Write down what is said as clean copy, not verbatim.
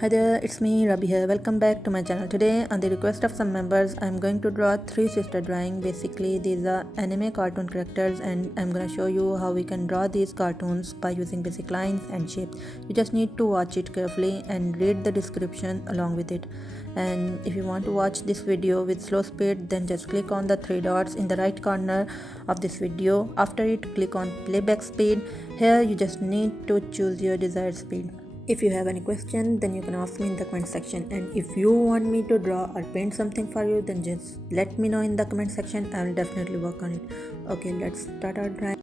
Hi there, it's me Rabi here. Welcome back to my channel. Today, on the request of some members, I'm going to draw three sister drawing. Basically, these are anime cartoon characters, and I'm gonna show you how we can draw these cartoons by using basic lines and shapes. You just need to watch it carefully and read the description along with it. And if you want to watch this video with slow speed, then just click on the three dots in the right corner of this video. After it, click on playback speed. Here, you just need to choose your desired speed. If you have any question, then you can ask me in the comment section, and if you want me to draw or paint something for you, then just let me know in the comment section. I will definitely work on it. Okay, let's start our drawing.